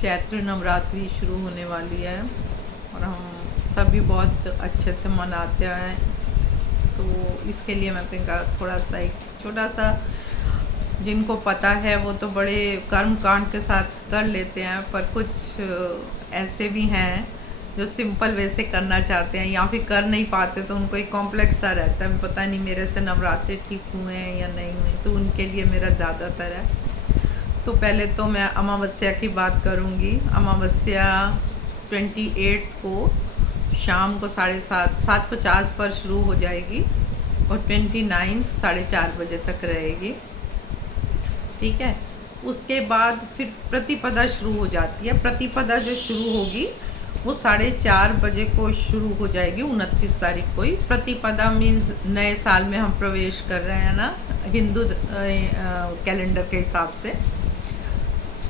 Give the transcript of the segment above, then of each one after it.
चैत्र नवरात्रि शुरू होने वाली है और हम सभी बहुत अच्छे से मनाते हैं। तो इसके लिए मैं तो इनका थोड़ा सा एक छोटा सा, जिनको पता है वो तो बड़े कर्म कांड के साथ कर लेते हैं, पर कुछ ऐसे भी हैं जो सिंपल वे से करना चाहते हैं या फिर कर नहीं पाते, तो उनको एक कॉम्प्लेक्स सा रहता है, पता नहीं मेरे से नवरात्रि ठीक हुए हैं या नहीं हुए। तो उनके लिए मेरा ज़्यादातर है। तो पहले तो मैं अमावस्या की बात करूँगी। अमावस्या 28 को शाम को 7:50 पर शुरू हो जाएगी और 29 4:30 बजे तक रहेगी। ठीक है। उसके बाद फिर प्रतिपदा शुरू हो जाती है। प्रतिपदा जो शुरू होगी वो 4:30 बजे को शुरू हो जाएगी, 29 तारीख को ही। प्रतिपदा मीन्स नए साल में हम प्रवेश कर रहे हैं ना, हिंदू कैलेंडर के हिसाब से।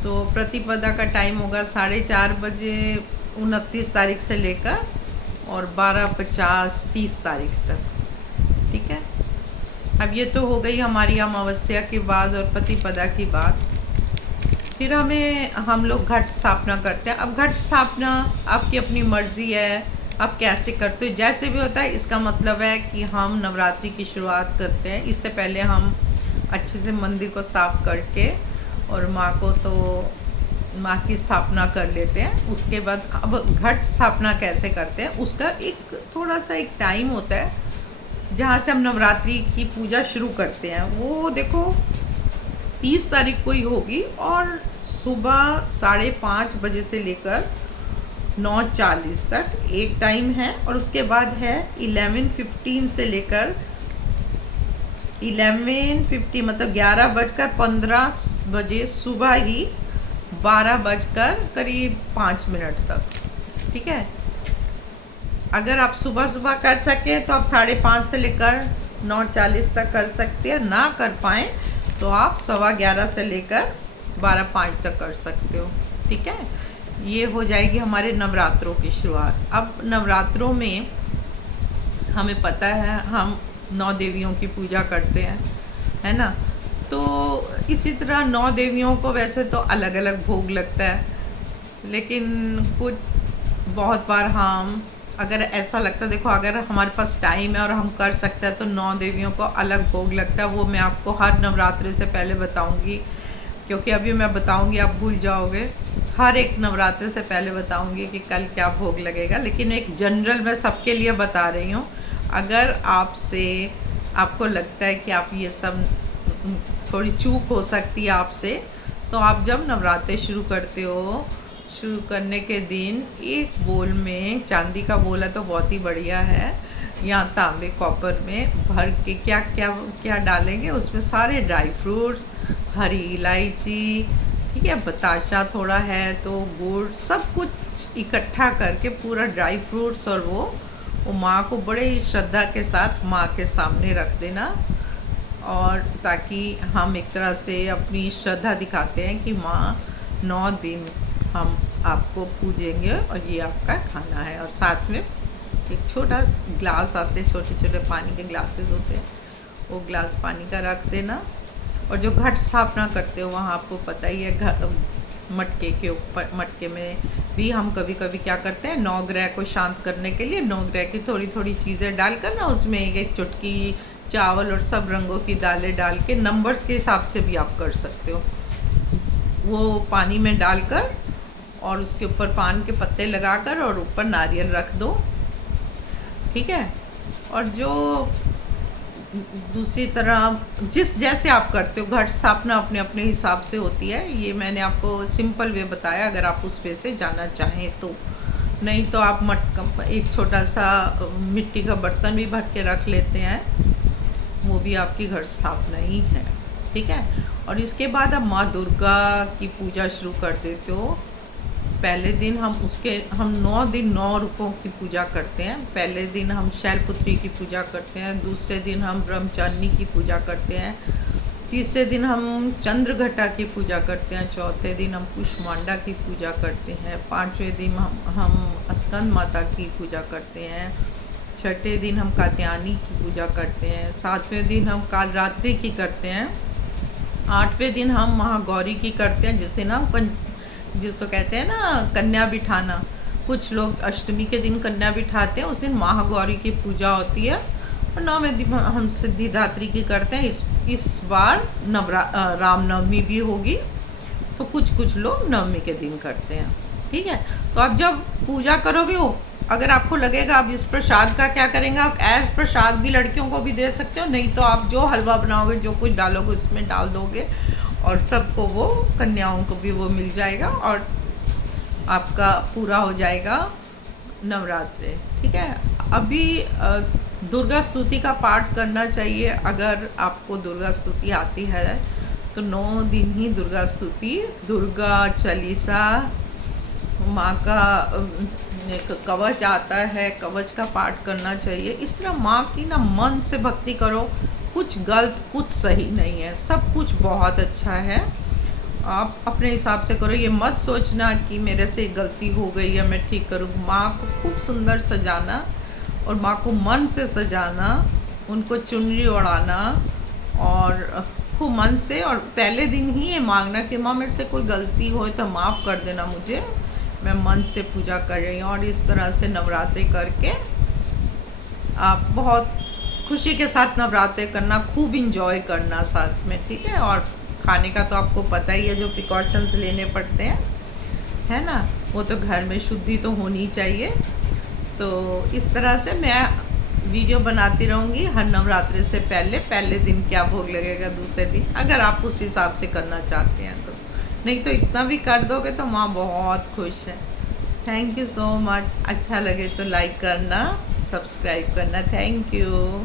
तो प्रतिपदा का टाइम होगा 4:30 बजे 29 तारीख से लेकर और 12:50 30 तारीख तक। ठीक है। अब ये तो हो गई हमारी अमावस्या की बात और प्रतिपदा की बात। फिर हम लोग घट स्थापना करते हैं। अब घट स्थापना आपकी अपनी मर्जी है, आप कैसे करते हो, जैसे भी होता है। इसका मतलब है कि हम नवरात्रि की शुरुआत करते हैं। इससे पहले हम अच्छे से मंदिर को साफ करके और माँ की स्थापना कर लेते हैं। उसके बाद अब घट स्थापना कैसे करते हैं, उसका एक थोड़ा सा एक टाइम होता है जहाँ से हम नवरात्रि की पूजा शुरू करते हैं। वो देखो 30 तारीख को ही होगी और सुबह 5:30 बजे से लेकर 9:40 तक एक टाइम है। और उसके बाद है 11:15 से लेकर 11:50 मतलब 11:15 बजे सुबह ही 12:05 तक। ठीक है। अगर आप सुबह सुबह कर सके तो आप 5:30 से लेकर 9:40 तक कर सकते हैं। ना कर पाएँ तो आप 11:15 से लेकर 12:05 तक कर सकते हो। ठीक है। ये हो जाएगी हमारे नवरात्रों की शुरुआत। अब नवरात्रों में हमें पता है हम 9 देवियों की पूजा करते हैं, है ना। तो इसी तरह 9 देवियों को वैसे तो अलग अलग भोग लगता है, लेकिन कुछ बहुत बार हम अगर ऐसा लगता है, देखो अगर हमारे पास टाइम है और हम कर सकते हैं तो 9 देवियों को अलग भोग लगता है। वो मैं आपको हर नवरात्रि से पहले बताऊंगी, क्योंकि अभी मैं बताऊंगी आप भूल जाओगे। हर एक नवरात्रि से पहले बताऊंगी कि कल क्या भोग लगेगा, लेकिन एक जनरल मैं सबके लिए बता रही हूँ। अगर आपको लगता है कि आप ये सब थोड़ी चूक हो सकती है आपसे, तो आप जब नवरात्रि शुरू करते हो, शुरू करने के दिन एक बोल में, चांदी का बोल है तो बहुत ही बढ़िया है, या तांबे कॉपर में भर के क्या डालेंगे, उसमें सारे ड्राई फ्रूट्स, हरी इलायची, ठीक है, बताशा थोड़ा है तो गुड़, सब कुछ इकट्ठा करके पूरा ड्राई फ्रूट्स, और वो माँ को बड़े ही श्रद्धा के साथ माँ के सामने रख देना। और ताकि हम एक तरह से अपनी श्रद्धा दिखाते हैं कि माँ 9 दिन हम आपको पूजेंगे और ये आपका खाना है। और साथ में एक छोटा ग्लास आते, छोटे छोटे पानी के ग्लासेस होते हैं, वो ग्लास पानी का रख देना। और जो घट स्थापना करते हो वहाँ आपको पता ही है, मटके के ऊपर, मटके में भी हम कभी कभी क्या करते हैं, 9 ग्रह को शांत करने के लिए 9 ग्रह की थोड़ी थोड़ी चीज़ें डालकर ना, उसमें एक चुटकी चावल और सब रंगों की दालें डाल के, नंबर्स के हिसाब से भी आप कर सकते हो, वो पानी में डालकर और उसके ऊपर पान के पत्ते लगाकर और ऊपर नारियल रख दो। ठीक है। और जो दूसरी तरह जैसे आप करते हो, घट स्थापना अपने अपने हिसाब से होती है। ये मैंने आपको सिंपल वे बताया, अगर आप उस वे से जाना चाहें तो। नहीं तो आप एक छोटा सा मिट्टी का बर्तन भी भर के रख लेते हैं, वो भी आपकी घट स्थापना ही है। ठीक है। और इसके बाद आप माँ दुर्गा की पूजा शुरू कर देते हो। पहले दिन हम 9 दिन 9 रूपों की पूजा करते हैं। पहले दिन हम शैलपुत्री की पूजा करते हैं, दूसरे दिन हम ब्रह्मचारिणी की पूजा करते हैं, तीसरे दिन हम चंद्रघटा की पूजा करते हैं, चौथे दिन हम कुष्मांडा की पूजा करते हैं, 5वें दिन हम स्कंद माता की पूजा करते हैं, छठे दिन हम कात्यायनी की पूजा करते हैं, 7वें दिन हम कालरात्रि की करते हैं, 8वें दिन हम महागौरी की करते हैं, जिसे ना जिसको कहते हैं ना कन्या बिठाना, कुछ लोग अष्टमी के दिन कन्या बिठाते हैं, उस दिन महागौरी की पूजा होती है। और नौवें दिन हम सिद्धिदात्री की करते हैं। इस बार रामनवमी भी होगी, तो कुछ लोग नवमी के दिन करते हैं। ठीक है, तो आप जब पूजा करोगे अगर आपको लगेगा आप इस प्रसाद का क्या करेंगे, आप एज प्रसाद भी लड़कियों को भी दे सकते हो, नहीं तो आप जो हलवा बनाओगे, जो कुछ डालोगे उसमें डाल दोगे और सबको वो कन्याओं को भी वो मिल जाएगा और आपका पूरा हो जाएगा नवरात्रे। ठीक है, अभी दुर्गा स्तुति का पाठ करना चाहिए। अगर आपको दुर्गा स्तुति आती है तो 9 दिन ही दुर्गा स्तुति, दुर्गा चालीसा, माँ का एक कवच आता है, कवच का पाठ करना चाहिए। इस तरह माँ की ना मन से भक्ति करो, कुछ गलत कुछ सही नहीं है, सब कुछ बहुत अच्छा है। आप अपने हिसाब से करो, ये मत सोचना कि मेरे से गलती हो गई है मैं ठीक करूँ। माँ को खूब सुंदर सजाना और माँ को मन से सजाना, उनको चुनरी ओढ़ाना और खूब मन से, और पहले दिन ही ये मांगना कि माँ मेरे से कोई गलती हो तो माफ़ कर देना मुझे, मैं मन से पूजा कर रही हूँ। और इस तरह से नवरात्रि करके आप बहुत खुशी के साथ नवरात्रि करना, खूब इंजॉय करना साथ में। ठीक है, और खाने का तो आपको पता ही है, जो प्रिकॉशंस लेने पड़ते हैं, है ना, वो तो घर में शुद्धि तो होनी चाहिए। तो इस तरह से मैं वीडियो बनाती रहूँगी हर नवरात्रि से पहले दिन क्या भोग लगेगा, दूसरे दिन, अगर आप उस हिसाब से करना चाहते हैं तो। नहीं तो इतना भी कर दोगे तो माँ बहुत खुश है। Thank you so much. अच्छा लगे तो लाइक करना, सब्सक्राइब करना। Thank you.